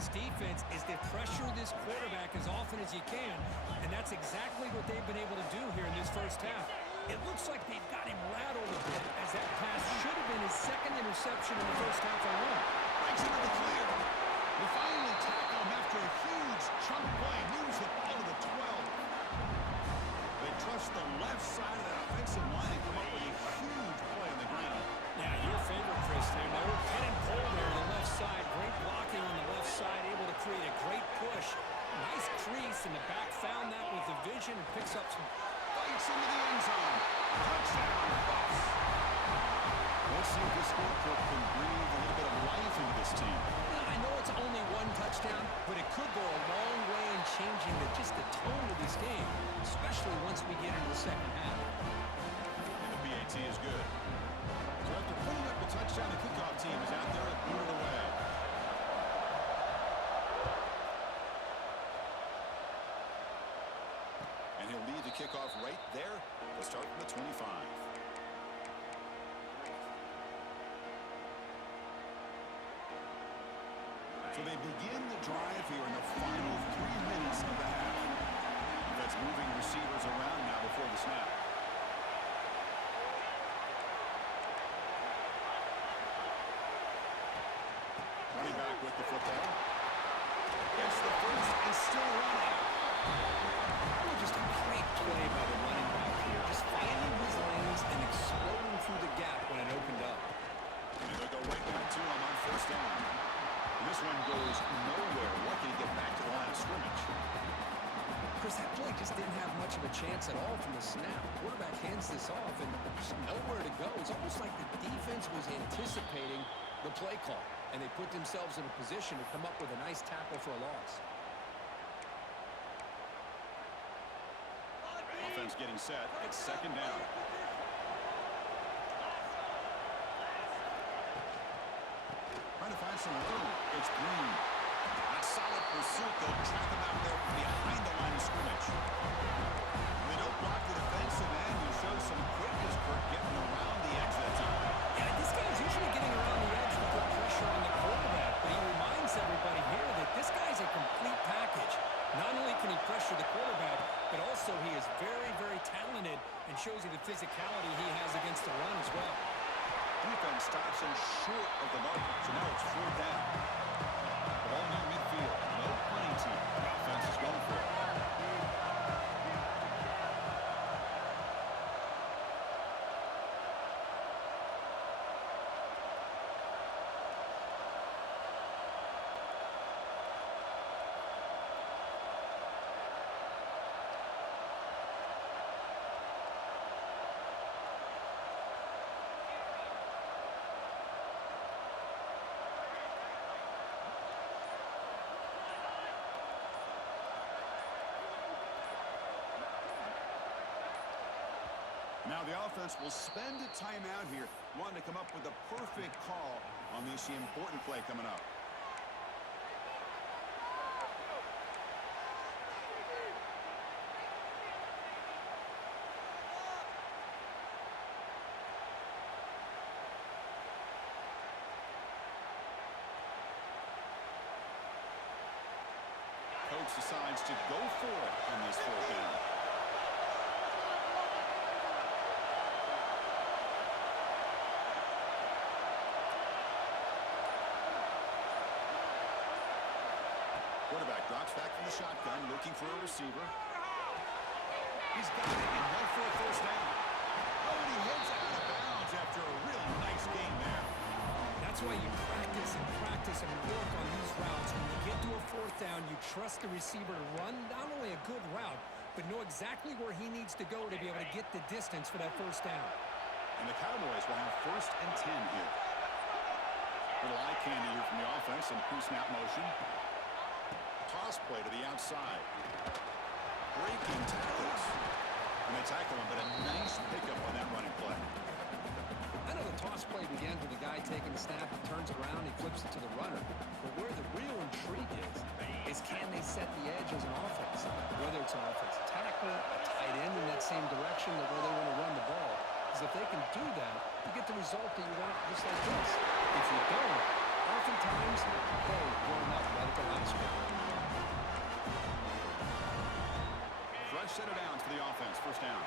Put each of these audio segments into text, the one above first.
this defense is to pressure this quarterback as often as you can, and that's exactly what they've been able to do here in this first half. It looks like they've got him rattled a bit, as that pass should have been his second interception in the first half alone. Breaks into the clear. They finally tackle him after a huge chunk play. Moves it out of the 12. They trust the left side of that offensive line and come up with a huge play on the ground. Yeah, your favorite, Chris, there. No pin and pull there to the left side. Great blocking on the left side, able to create a great push. Nice crease, and the back found that with the vision and picks up some. Bites into the end zone. Touchdown, Bucks. Let's see if this score can breathe a little bit of life into this team. Yeah, I know it's only one touchdown, but it could go a long way in changing just the tone of this game, especially once we get into the second half. And the PAT is good. So after putting up the touchdown, the kickoff team is out there to boot it away. And he'll lead the kickoff right there. They'll start from the 25. So they begin the drive here in the final 3 minutes of the half. That's moving receivers around now before the snap. Running back with the football. Gets the first and still running. Oh, just a great play by the running back here. Just finding his lanes and exploding through the gap when it opened up. And they'll go right back to him on first down. And this one goes nowhere. Lucky to get back to the line of scrimmage. Chris, that play just didn't have much of a chance at all from the snap. The quarterback hands this off, and there's nowhere to go. It's almost like the defense was anticipating the play call, and they put themselves in a position to come up with a nice tackle for a loss. Offense getting set at second down. Trying to find some room. It's Green. A solid pursuit. They'll track him out there behind the line of scrimmage. They don't block the defensive end. You show some quickness for getting around the edge that time. Yeah, this guy's usually getting around the edge to put pressure on the quarterback, but he reminds everybody here that this guy's a complete package. Not only can he pressure the quarterback, but also he is very, very talented and shows you the physicality he has against the run as well. Defense stops him short of the mark, so now it's 4th down. Ball near midfield. No punting team. The offense is going for it. Now the offense will spend a timeout here, wanting to come up with the perfect call on this important play coming up. Coach decides to go for it on this 4th down. Quarterback drops back from the shotgun, looking for a receiver. He's got it and one for a first down. Oh, and he heads out of bounds after a real nice game there. That's why you practice and work on these routes. When you get to a 4th down, you trust the receiver to run not only a good route, but know exactly where he needs to go to be able to get the distance for that first down. And the Cowboys will have 1st and 10 here. Little eye candy here from the offense and pre-snap motion. Toss play to the outside. Breaking tackles. And they tackle him, but a nice pickup on that running play. I know the toss play begins with the guy taking the snap, he turns around, he flips it to the runner. But where the real intrigue is can they set the edge as an offense? Whether it's an offensive tackle, a tight end in that same direction that where they want to run the ball. Because if they can do that, you get the result that you want just like this. If you don't, Oftentimes, play is blown up right at the line of scrimmage. Fresh set of downs for the offense. First down.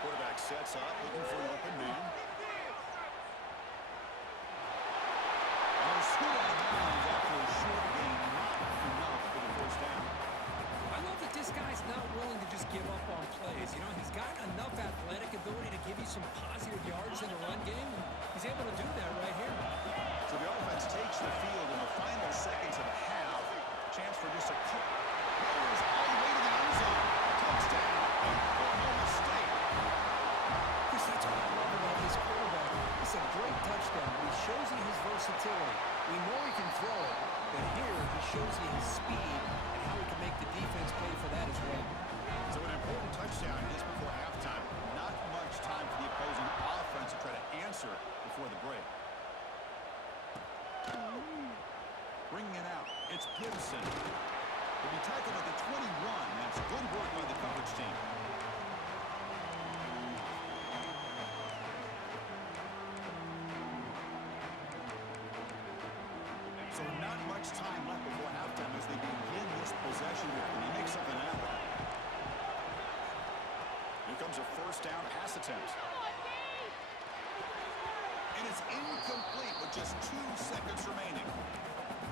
Quarterback sets up, looking for an open man. And they'll scoot out of bounds after a short gain. Not enough for the first down. I love that this guy's not willing to just give up on plays. You know, he's got enough athletic ability to give you some positive yards in the run game, and he's able to do that right here. So the offense takes the field in the final seconds of the half. Chance for just a kick. Rolls all the way to the end zone. Touchdown. No mistake. Chris, that's what I love about this quarterback. It's a great touchdown, but he shows you his versatility. We know he can throw it, but here he shows you his speed and how he can make the defense pay for that as well. So an important touchdown just before halftime. Not much time for the opposing offense to try to answer before the break. Bringing it out. It's Gibson. He'll be tackled at the 21. That's good work by the coverage team. So not much time left before halftime as they begin this possession here. Can he make something happen? Here comes a first down pass attempt. And it's incomplete with just 2 seconds remaining.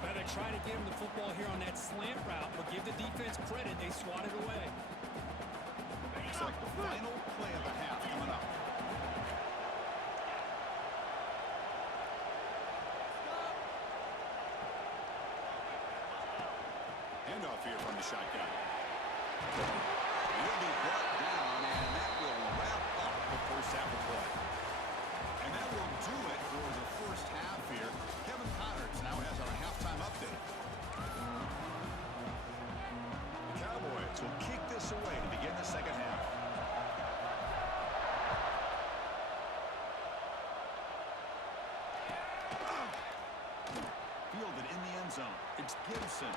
Well, they try to get him the football here on that slant route, but give the defense credit. They swatted away. Looks like the final play of the half coming up. Handoff here from the shotgun. He'll be brought down, and that will wrap up the first half of play. And that will do it for the first half here. Kevin Connors now has our halftime update. The Cowboys will kick this away to begin the second half. Fielded in the end zone. It's Gibson.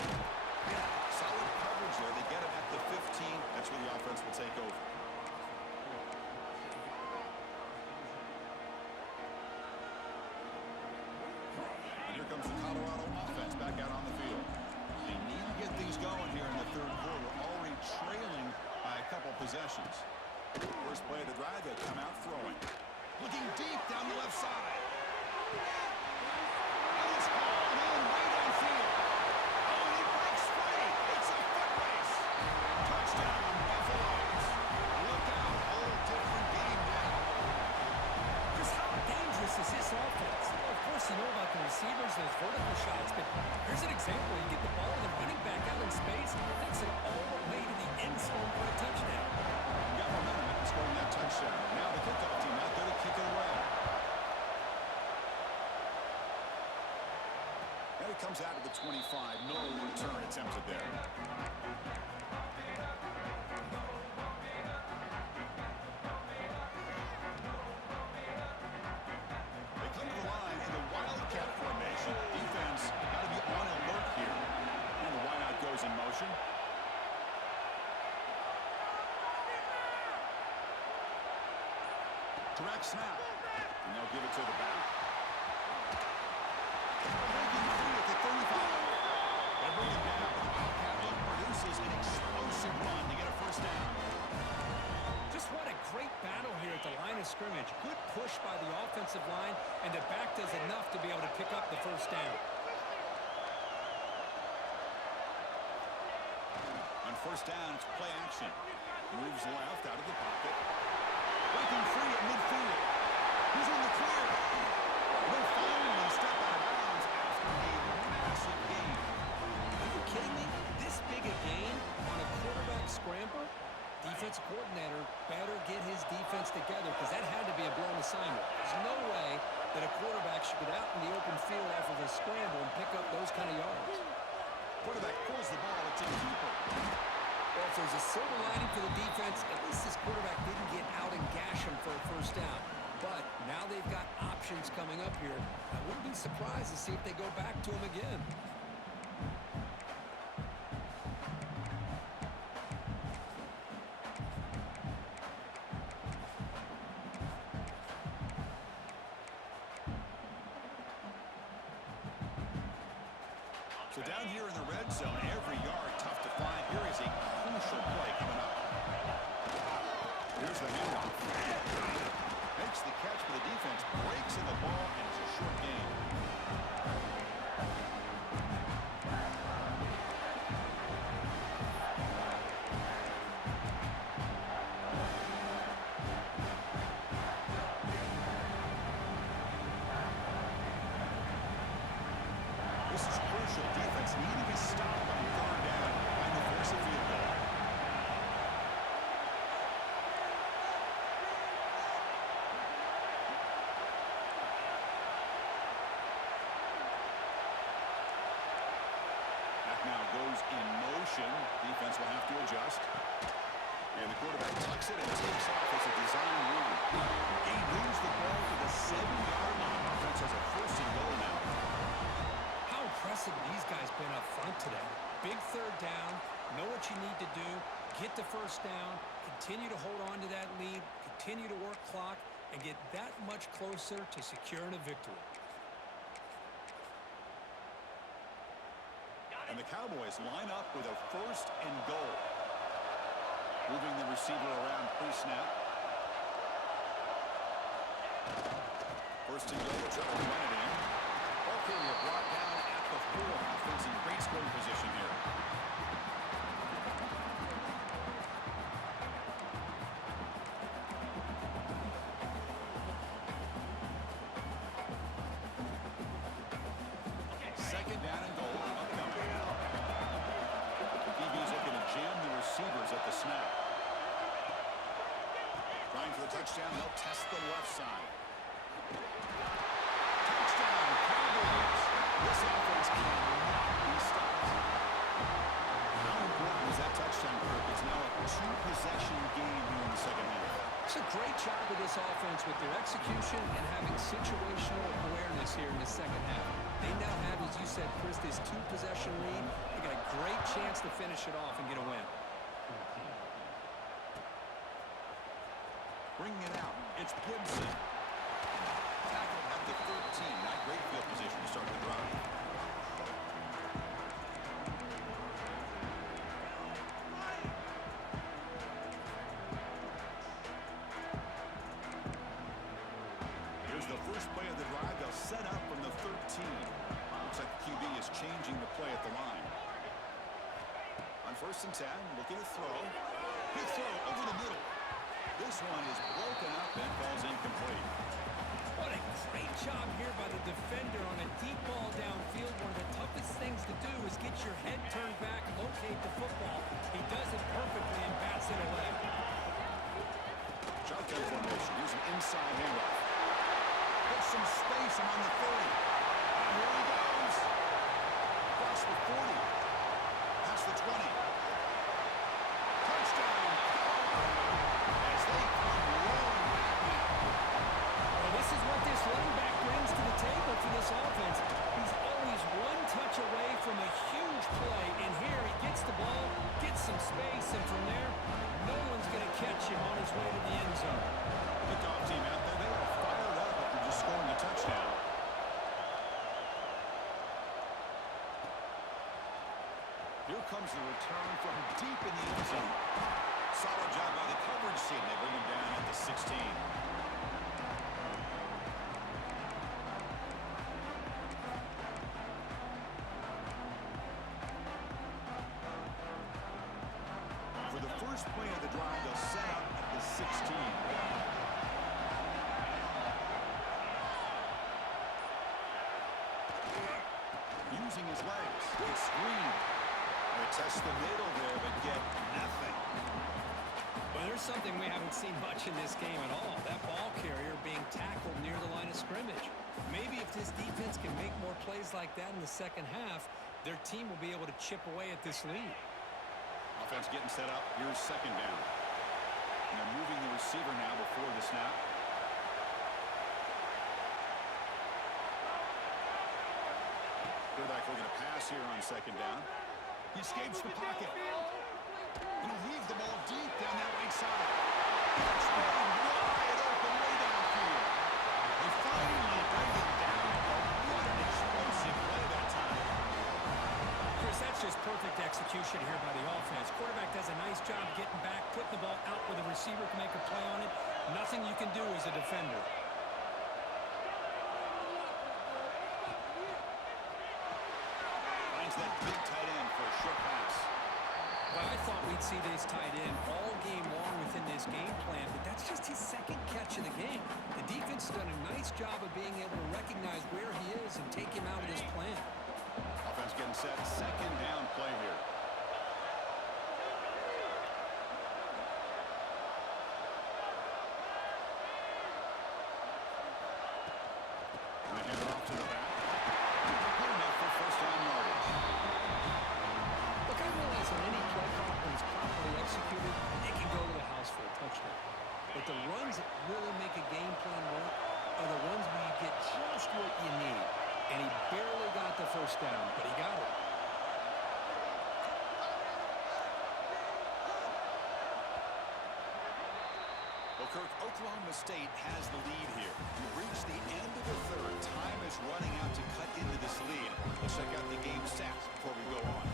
Solid coverage there. They get it at the 15. That's where the offense will take over. And here comes the Colorado offense back out on the field. They need to get things going here in the third quarter. Already trailing by a couple possessions. First play of the drive, they'll come out throwing. Looking deep down the left side. And it's called in way downfield. Oh, he breaks free. It's a foot race. Touchdown, Buffaloes. Look out. Whole different game now. Chris, how dangerous is this offense? Well, of course, you know about the receivers, those vertical shots, but here's an example. You get the ball and the running back out in space, takes it all the way to the end zone for a touchdown. Got momentum after scoring that touchdown. Now the kickoff team out there to kick it away. And it comes out of the 25. No return attempted there. They come to the line in the Wildcat formation. Defense got to be on alert here. And the wideout goes in motion. Direct snap. And they'll give it to the back. Breaking free at the 35. They bring it down. The Wildcat look produces an explosive run to get a first down. Just what a great battle here at the line of scrimmage. Good push by the offensive line, and the back does enough to be able to pick up the first down. On first down, it's play action. Moves left out of the pocket. Breaking free at midfield. He's in the clear. And they finally step out of bounds after a massive gain. Are you kidding me? This big a gain on a quarterback scramble? Defensive coordinator better get his defense together because that had to be a blown assignment. There's no way that a quarterback should get out in the open field off of a scramble and pick up those kind of yards. Quarterback pulls the ball. It's a keeper. Well, if there's a silver lining for the defense, at least this quarterback didn't get out and gash him for a first down. But now they've got options coming up here. I wouldn't be surprised to see if they go back to him again. So down here in the red zone, every yard tough to find. Here is a crucial play coming up. Here's the handoff. Makes the catch, but the defense breaks in the ball, and it's a short gain. This is crucial. Defense need to be stopped on third down and to force a field goal. That now goes in motion. Defense will have to adjust. And the quarterback tucks it and takes off as a design run. He moves the ball to the 7-yard line. Defense has a first and goal now. How impressive these guys been up front today. Big third down, know what you need to do, get the first down, continue to hold on to that lead, continue to work clock, and get that much closer to securing a victory. And the Cowboys line up with a first and goal. Moving the receiver around pre-snap. First and goal, trying to run it in. Ball carrier brought down at the 4. Offense in great scoring position here. Second down and goal upcoming. DB's looking to jam the receivers at the snap. Trying for the touchdown. They'll test the left side. Touchdown, Cowboys. This offense cannot be stopped. How important was that touchdown, Kirk? It's now a 2-possession game here in the second half. It's a great job of this offense with their execution and having situational awareness here in the second half. They now have, as you said, Chris, this 2-possession lead. They got a great chance to finish it off and get a win. Bringing it out, it's Gibson. Tackled at the 13. Not great field position to start the drive. Here's the first play of the drive. They'll set up from the 13. Looks like the QB is changing the play at the line. On first and 10, looking to throw. Big throw over the middle. This one is broken up and falls incomplete. What a great job here by the defender on a deep ball downfield. One of the toughest things to do is get your head turned back, locate the football. He does it perfectly and bats it away. Shotgun formation. Here's an inside handoff. Gets some space among the 30. And here he goes. Across the 40. Past the 20. Touchdown. As they come rolling back now. Well, this is what this running back brings to the table for this offense. He's always one touch away from a huge play, and here he gets the ball, gets some space, and from there, no one's going to catch him on his way to the end zone. Kickoff team out there, they are fired up after just scoring a touchdown. Here comes the return from deep in the end zone. Solid job by the coverage team. They bring him down at the 16. For the first play of the drive, they'll set up at the 16. Using his legs. Good screen. They test the middle there, but get nothing. Well, there's something we haven't seen much in this game at all. That ball carrier being tackled near the line of scrimmage. Maybe if this defense can make more plays like that in the second half, their team will be able to chip away at this lead. Offense getting set up. Here's second down. And they're moving the receiver now before the snap. Quarterback looking to pass here on second down. He escapes the pocket. And he'll heave the ball deep down that right side. That's wide open way downfield. They finally bring it down. What an explosive play that time. execution here by the offense. Quarterback does a nice job getting back, putting the ball out where the receiver can make a play on it. Nothing you can do as a defender. Finds that big tight end for a short pass. Well, I thought we'd see this tight end all game long within this game plan, but that's just his second catch of the game. The defense has done a nice job of being able to recognize where he is and take him out of his plan. Offense getting set. Second down play here. And they hand it off to the back. Good enough for first down yardage. Look, I realize on any play call, when it's properly executed, it can go to the house for a touchdown. But the runs that really make a game plan work are the ones where you get just what you need. And he barely got the first down, but he got it. Well, Kirk, Oklahoma State has the lead here. We've reached the end of the third. Time is running out to cut into this lead. Let's check out the game stats before we go on.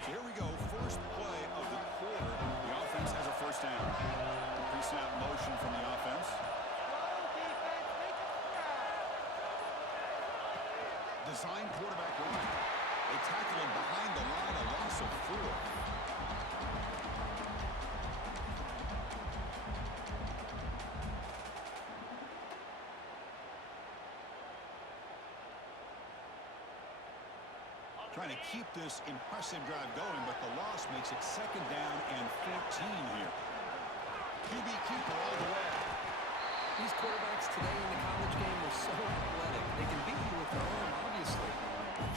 So here we go. First play of the quarter. The offense has a first down. Pre-snap motion from the offense. Design quarterback run. They tackle him behind the line, a loss of 4. Trying to keep this impressive drive going, but the loss makes it second down and 14 here. QB keeper all the way. These quarterbacks today in the college game are so athletic. They can beat you with their arm, obviously.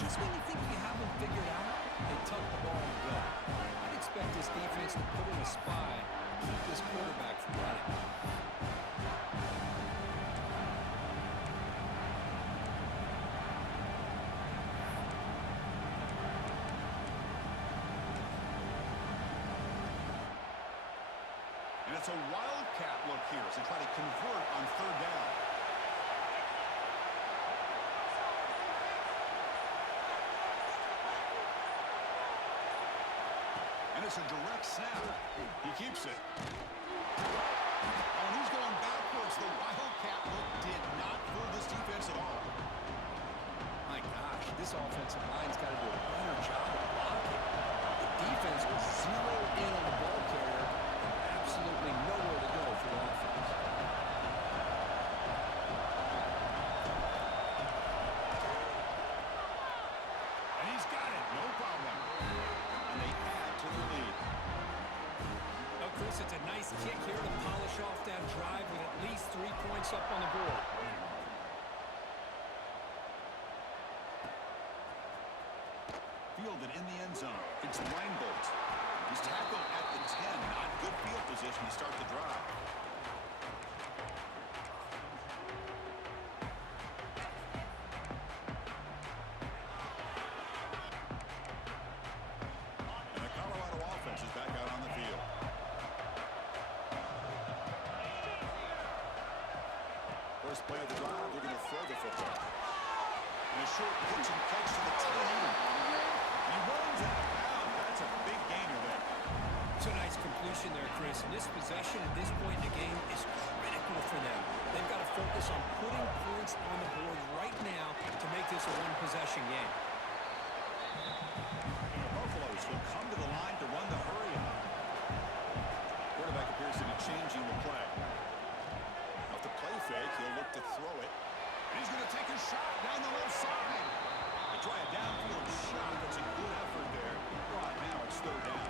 Just when you think you have them figured out, they tuck the ball and go. I'd expect this defense to put in a spy to keep this quarterback from running. And it's a wildcat look here as they try to convert on third down. And it's a direct snap. He keeps it. Oh, and he's going backwards. The wildcat look did not fool this defense at all. My gosh, this offensive line's got to do a better job of blocking. The defense was zeroed in on the ball carrier and absolutely nowhere to go for the offense. And he's got it. No problem. And they add to the lead. Oh, Chris, it's a nice kick here to polish off that drive with at least 3 points up on the board. Fielded in the end zone. It's Reinbold. He's tackled at the 10. Not good field position to start the drive. And the Colorado offense is back out on the field. First play of the drive, they're going to throw the football. And a short pitch and catch to the tight end. He runs out of bounds. That's a big gainer there. It's a nice completion there, Chris. And this possession at this point in the game is critical for them. They've got to focus on putting points on the board right now to make this a one-possession game. And the Buffaloes will come to the line to run the hurry up. Quarterback appears to be changing the play. Off the play fake, he'll look to throw it. And he's going to take a shot down the left side. They try a downfield shot. That's a good effort there. But now it's third down.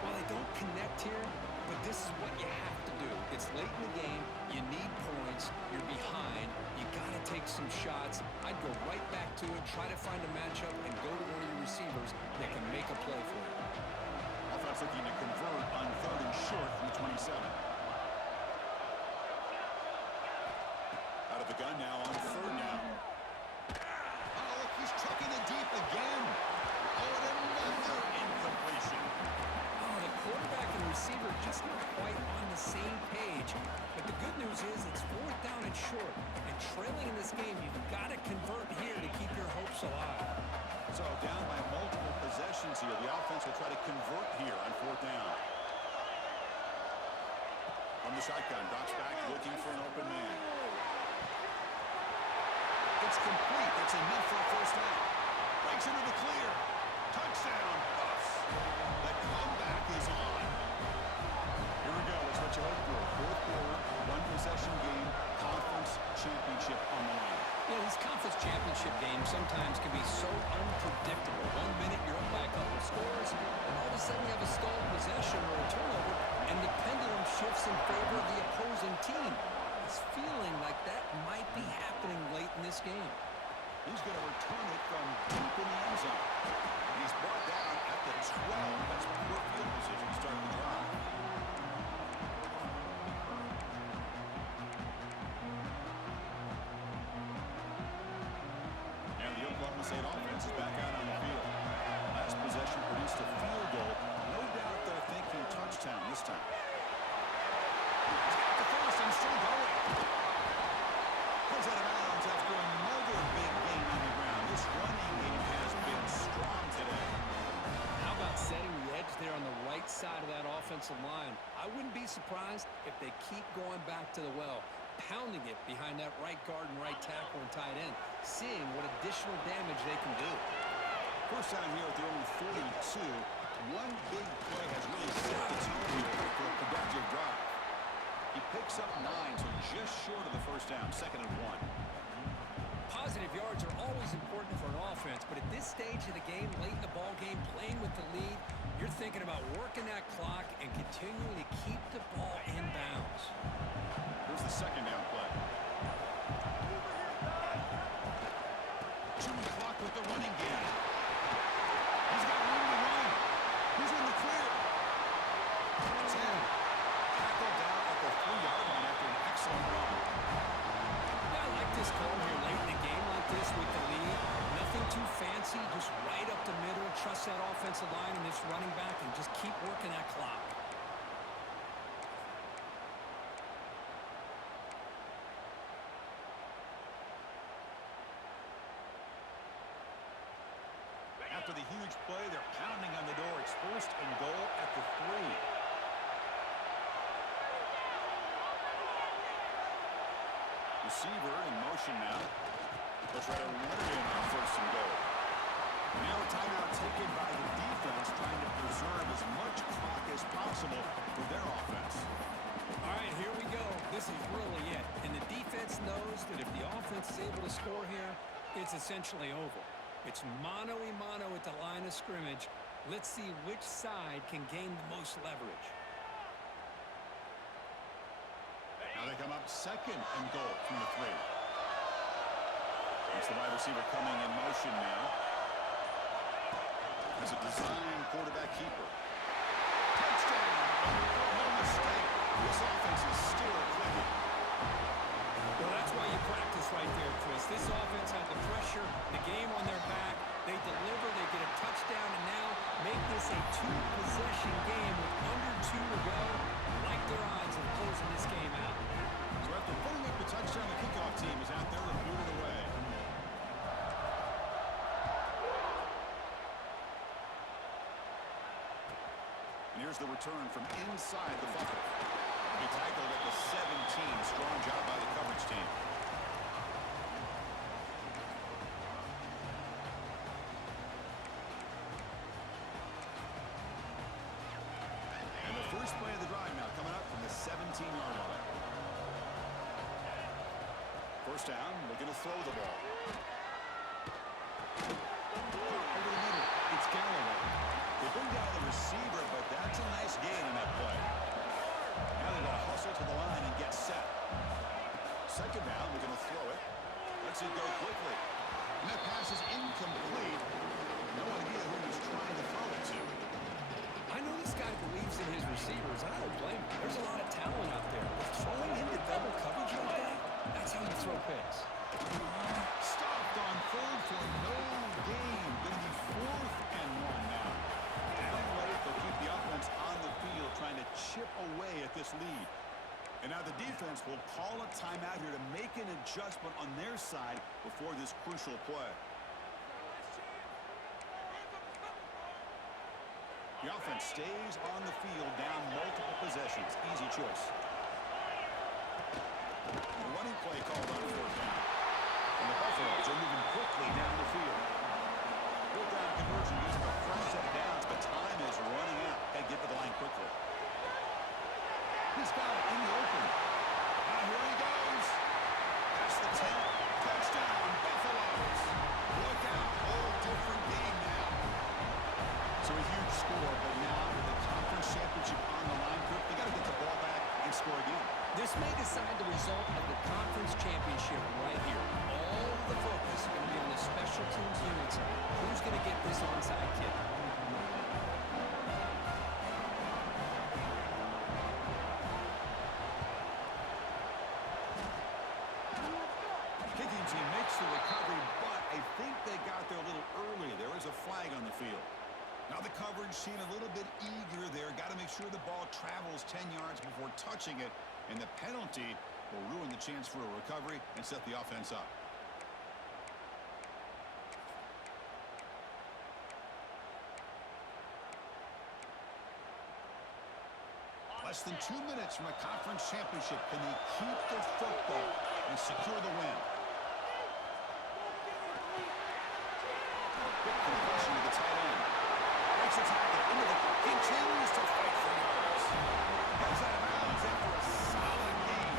Well, they don't connect here, but this is what you have to do. It's late in the game. You need points. You're behind. You got to take some shots. I'd go right back to it, try to find a matchup, and go to one of your receivers that can make a play for you. Offense looking to convert on third and short from the 27. Out of the gun now on third down. Oh, look, he's trucking it deep again. Oh, and another incompletion. Oh, the quarterback in this game. You've got to convert here to keep your hopes alive. So down by multiple possessions here. The offense will try to convert here on 4th down. From the shotgun, drops back, looking for an open man. It's complete. That's enough for a first down. Breaks into the clear. Touchdown, Buffs. The comeback is on. Here we go. That's what you hope for. 4th quarter, 1-possession game, conference championship on the line. Yeah, these conference championship games sometimes can be so unpredictable. 1 minute you're up by a couple of scores, and all of a sudden you have a stalled possession or a turnover, and the pendulum shifts in favor of the opposing team. It's feeling like that might be happening late in this game. He's going to return it from deep in the end zone. He's brought down at the 12. That's poor field position to start the drive. And the Oklahoma State offense is back out on the field. Last possession produced a field goal. No doubt they're thinking touchdown this time. He's got the first and still going. Goes out of bounds after another big game on the ground. This running game has been strong today. How about setting the edge there on the right side of that offensive line? I wouldn't be surprised if they keep going back to the well, pounding it behind that right guard and right tackle and tight end, seeing what additional damage they can do. First down here at their own 42. One big play has really set the tone here for a productive drive. He picks up 9, so just short of the first down, 2nd and 1. Positive yards are always important for an offense, but at this stage of the game, late in the ball game, playing with the lead, you're thinking about working that clock and continuing to keep the ball in bounds. Here's the 2nd down play. Chewing clock with the running game. He's got room to run. He's in the clear. 10. Tackled down at the 3-yard line after an excellent run. Yeah, I like this call here late in a game like this with the lead. Nothing too fancy, just right up the middle. Trust that offensive line and this running back and just keep working that clock. After the huge play, they're pounding on the door. It's 1st and goal at the 3. Receiver in motion now. They'll try to run it in on 1st and goal. Now a timeout taken by the defense, trying to preserve as much clock as possible for their offense. All right, here we go. This is really it. And the defense knows that if the offense is able to score here, it's essentially over. It's mano-a-mano at the line of scrimmage. Let's see which side can gain the most leverage. Now they come up 2nd and goal from the 3. It's the wide receiver coming in motion now. As a design quarterback keeper. Touchdown! No mistake. This offense is still clicking. Well, that's why you practice right there, Chris. This offense had the pressure, the game on their back. They deliver, they get a touchdown, and now make this a 2-possession game with under 2 to go. Like their odds of closing this game out. So after putting up the touchdown, the kickoff team is out there to boot it away. And here's the return from inside the 5. He tackled at the 17. Strong job by the coverage team. And the first play of the drive now coming up from the 17-yard line. First down, looking to throw the ball. Over the middle, it's Galloway. They bring down the receiver, but that's a nice gain in that play. Now they've got to hustle to the line and get set. 2nd down, we're going to throw it. Lets it go quickly. And that pass is incomplete. No idea who he's trying to throw it to. I know this guy believes in his receivers. I don't blame him. There's a lot of talent out there. But throwing into double coverage like that, that's how you throw picks. Stopped on 3rd for no gain. Going to be 4th and 1 now. Down late, they'll keep the offense on the field, trying to chip away at this lead. And now the defense will call a timeout here to make an adjustment on their side before this crucial play. The offense stays on the field down multiple possessions. Easy choice. The running play called on 4th down. And the Buffaloes are moving quickly down the field. 4th down conversion gives them a fresh set of downs, but time is running out. Got to get to the line quickly. He's got it in the open. Now here he goes. Past the 10. Touchdown, Buffaloes. Look out. Whole different game now. So a huge score, but now with the conference championship on the line, they got to get the ball back and score again. This may decide the result of the conference championship right here. All the focus is going to be on the special teams units. Who's going to get this onside kick? Kicking team makes the recovery, but I think they got there a little early. There is a flag on the field. Now the coverage team a little bit eager there. Got to make sure the ball travels 10 yards before touching it. And the penalty will ruin the chance for a recovery and set the offense up. Less than 2 minutes from a conference championship. Can they keep their football and secure the win? Quick concussion to the tight end. Breaks a tackle into the... Continues to fight for yards. Goes out of bounds after a solid game.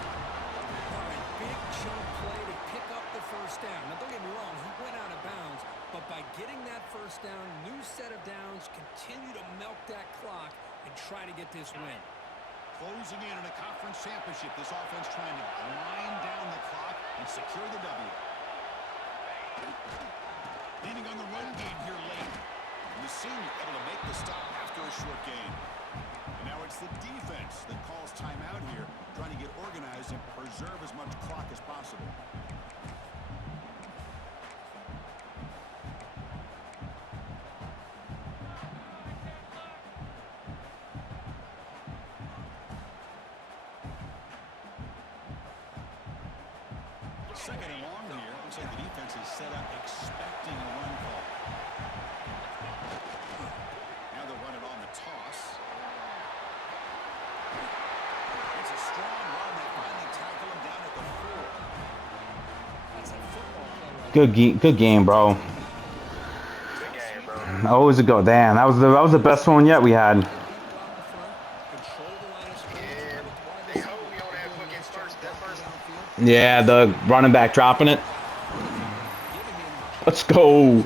All right, big chunk play to pick up the first down. Now, don't get me wrong, he went out of bounds, but by getting that first down, new set of downs, continue to milk that clock and try to get this win. Closing in a conference championship, this offense trying to grind down the clock and secure the W. Leaning on the run game here late. And the senior able to make the stop after a short gain. And now it's the defense that calls timeout here, trying to get organized and preserve as much clock as possible. Second and long here. Looks like the defense is set up expecting a run call. Now they'll run it on the toss. It's a strong run. They finally tackle him down at the 4. That's a football play. Good game, bro. Good game, bro. Always a go. Damn, that was the best one yet we had. They hold me on that fucking first. Yeah, the running back dropping it. Let's go.